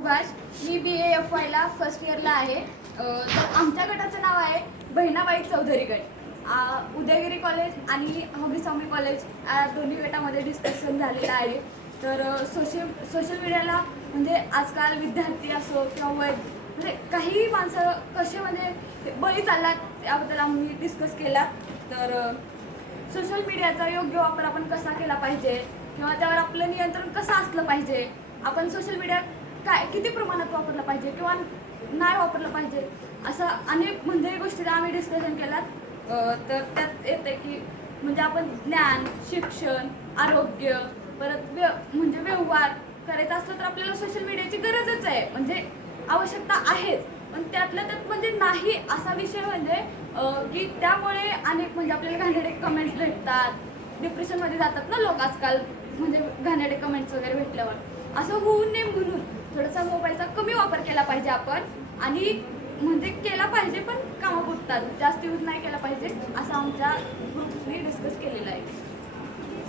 सुभाष, मी BA-FYला first इयरला आहे. तर आमच्या गटाचं नाव आहे बहिणाबाई चौधरी गट. उदयगिरी कॉलेज आणि हॉबी स्वामी कॉलेज या दोन्ही गटामध्ये डिस्कशन झालेलं आहे. तर सोशल मीडियाला म्हणजे आजकाल विद्यार्थी असो किंवा म्हणजे काही माणसं कसे म्हणजे बळी चालतात त्याबद्दल आम्ही डिस्कस केला. तर सोशल मीडियाचा योग्य वापर आपण कसा केला पाहिजे किंवा त्यावर आपलं नियंत्रण कसं असलं पाहिजे, आपण सोशल मीडिया किती प्रमाणात वापरलं पाहिजे किंवा नाही वापरलं पाहिजे, असं अनेक म्हणजे गोष्टी आम्ही डिस्कशन केलात. तर त्यात येते की म्हणजे आपण ज्ञान, शिक्षण, आरोग्य, परत म्हणजे व्यवहार करायचा असलं तर आपल्याला सोशल मीडियाची गरजच आहे, म्हणजे आवश्यकता आहेच. पण त्यातल्या त्यात म्हणजे नाही असा विषय म्हणजे की त्यामुळे अनेक म्हणजे आपल्याला घाणेरडे कमेंट्स भेटतात, डिप्रेशनमध्ये जातात ना लोक आजकाल, म्हणजे घाणेरडे कमेंट्स वगैरे भेटल्यावर. असं होऊ नये म्हणून थोडासा मोबाईलचा कमी वापर केला पाहिजे आपण, आणि म्हणजे केला पाहिजे पण कामापुरता, जास्त यूज नाही केला पाहिजे असं आमच्या ग्रुपने डिस्कस केलेलं आहे.